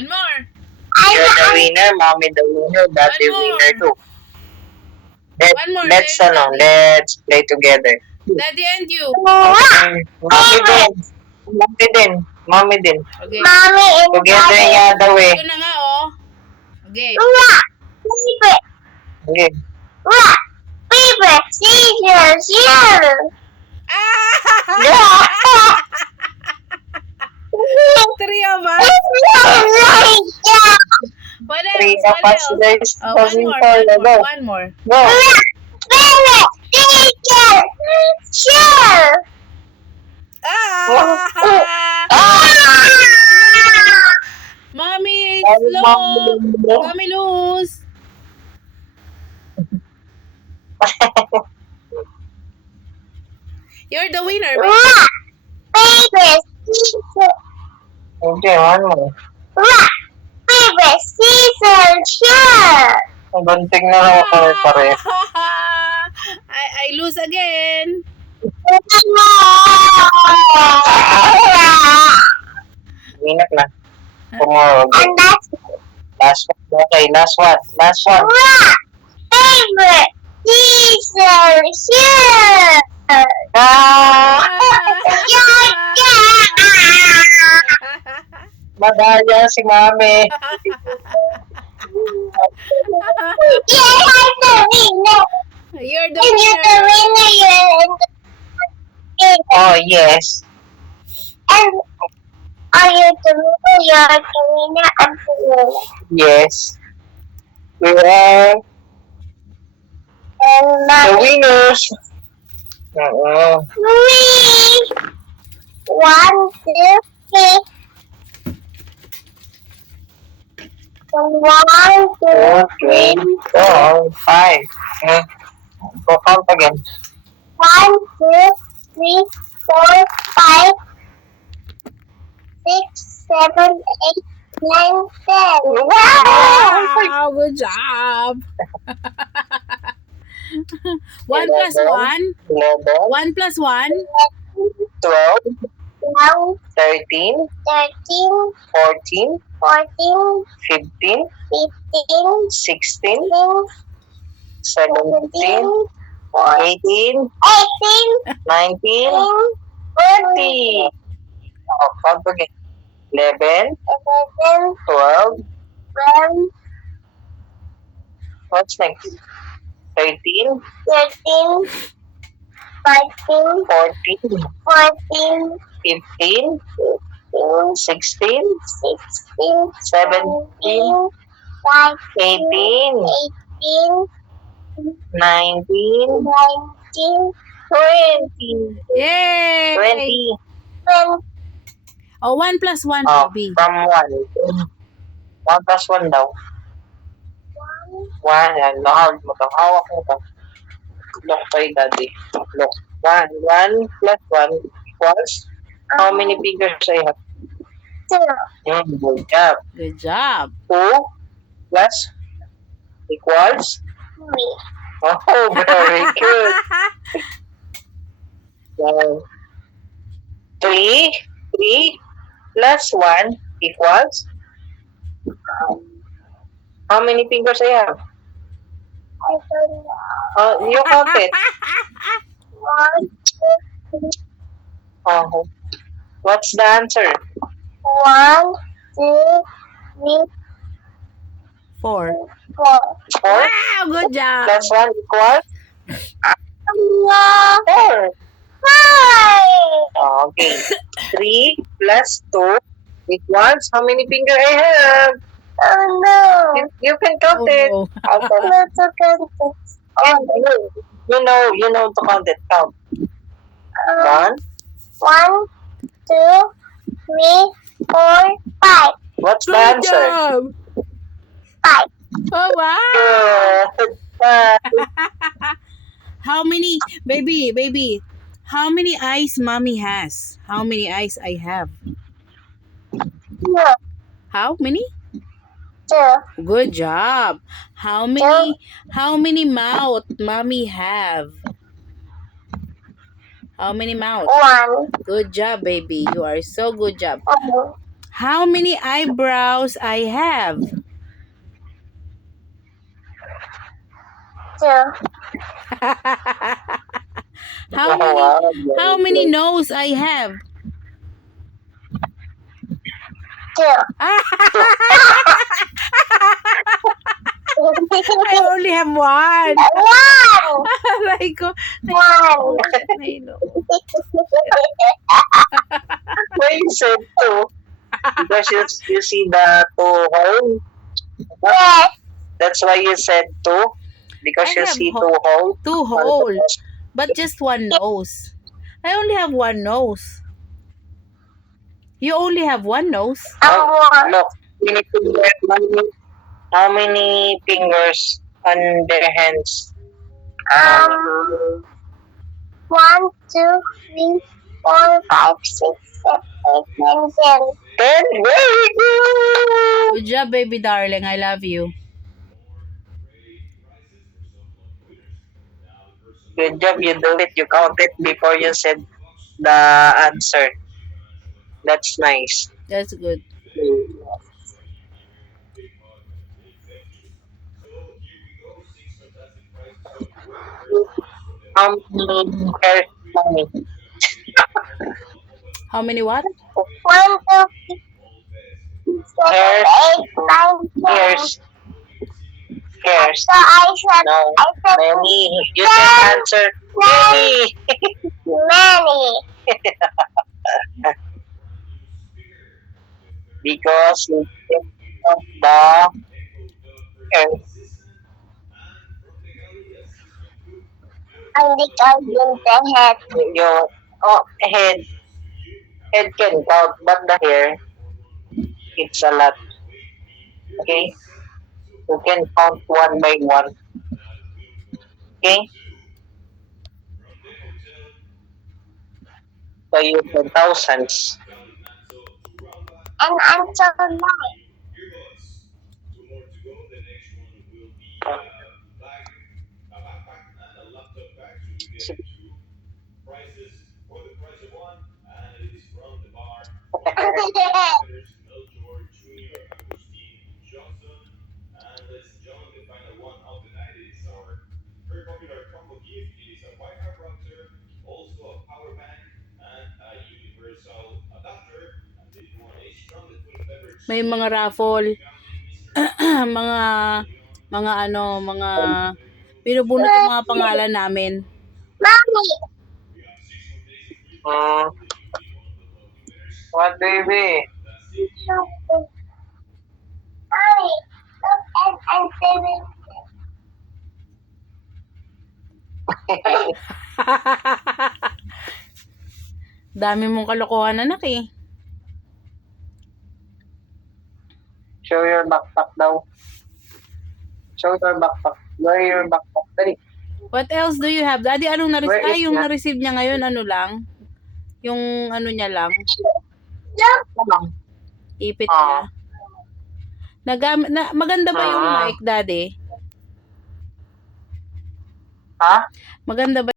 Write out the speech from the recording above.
One more. You're the winner, mommy the winner, daddy One more. winner too. One more, Let's there's let's play together. Daddy and you. Mommy din. Mommy din. Mommy din. Okay. Mommy and Together Daddy. nga daw eh. Ito na nga, oh. Okay. Okay. Paper, scissors, shoe. Ah! Three of us. What else? Three What of us, else? guys. Oh, one Causing more, for one the more, one more. Go. Paper, scissors, shoe. Ah! Ah! Mommy, Mommy, slow. mommy. Mommy, lose. You're the winner. Paper, scissors. Okay, one more. Paper, scissors, shoe. Ang banting na raw pare-pare. I lose again. Minute na. Tomorrow. Okay. And that's Last one. Okay, last one. Last one. paper, scissors, shoe. Ah! Madaya si mami. You're the And you're the winner. winner. Oh, yes. And are you the winner? You're the winner. I'm the winner. Yes. We are And the mommy, winners. Oo. 3. 1, 2, 3. 1, 2, 3. 4, 5. Go count again. 1, 2, 3, 4, 5, 6, 7, 8, 9, 10. Wow, good job. 1 plus 1. 11, 1 plus 1. 12, 12, 13, 13, 14, 14, 15, 15, 16, 16, 17, 17, 18, 18, 19, 20, 20. Oh, count again. 11, 11, 12, 12, what's next? 13, 13, 14, 14, 14, 15, 15, 16, 16, 17, 18, 18, 18, 19, 19, 20. Yay! 20. 20. Oh, 1 plus 1, Oh, baby. from 1. 1 plus 1 daw. 1. Yan. Hawak mo to. Hawak mo to. Look kay daddy. Look. 1. 1 plus 1 equals how many fingers I have? 2. Good job. Good job. 2 plus equals? 3. Oh, very good. 3 plus 1 equals? How many fingers I have? I don't know. You count it. 1, 2, 3, Oh. What's the answer? 1, 2, 3, 4. 4. 4 Wow, good job. plus 1 equals? 4. 5. Okay. 3 plus 2 equals how many fingers I have? Oh no. You can count Oh, it. no. Okay. Not to count it. You know to count it. Count. 1. 1, 2, 3, 4, 5. What's the Good answer? job. 5. Oh, wow. Good. How many, baby, how many eyes mommy has? How many eyes I have? 2. How many? 2. Good job. How many mouth mommy have? How many mouth? 1. Good job, baby. You are so good job. Oh. How many eyebrows I have? 2. How many nose I have? 2. I only have one. 1. Aray ko. 1. Ay, no. Why you said 2? Because you see the 2 hole. Yes. That's why you said 2. Because I you have see 2 hole. 2 hole, but just one nose. I only have one nose. You only have one nose. Look, how many fingers on their hands? 1, 2, 3, 4, 5, 6, 7, 8, 9, 10. 10. Very good. Good job, baby darling. I love you. Good job. You do it. You count it before you said the answer. That's nice. That's good. How many hairs, mommy? How many what? 1, 2, 3, 4, 7, 8, 9, 10. Hairs. Hairs. So I said, No. Many. You Ten. can answer many. many. Because you count the hairs. Hindi counting the head. Your head. Head can count, but the hair, it's a lot. Okay? You can count one by one. Okay? So you can thousands. And answer 9. May mga raffle. mga pinubunot yung mga pangalan namin. Mommy, What, baby? Mommy, look at answering. Dami mong kalokohan, anak eh. Show your backpack daw. Show your backpack. Where your backpack? Dali. What else do you have? Daddy, anong Where is yung that? na-receive niya ngayon, ano lang? Yung ano niya lang? Ano? Ipit niya. Maganda ba yung Ah. mic, Daddy? Ha? Maganda ba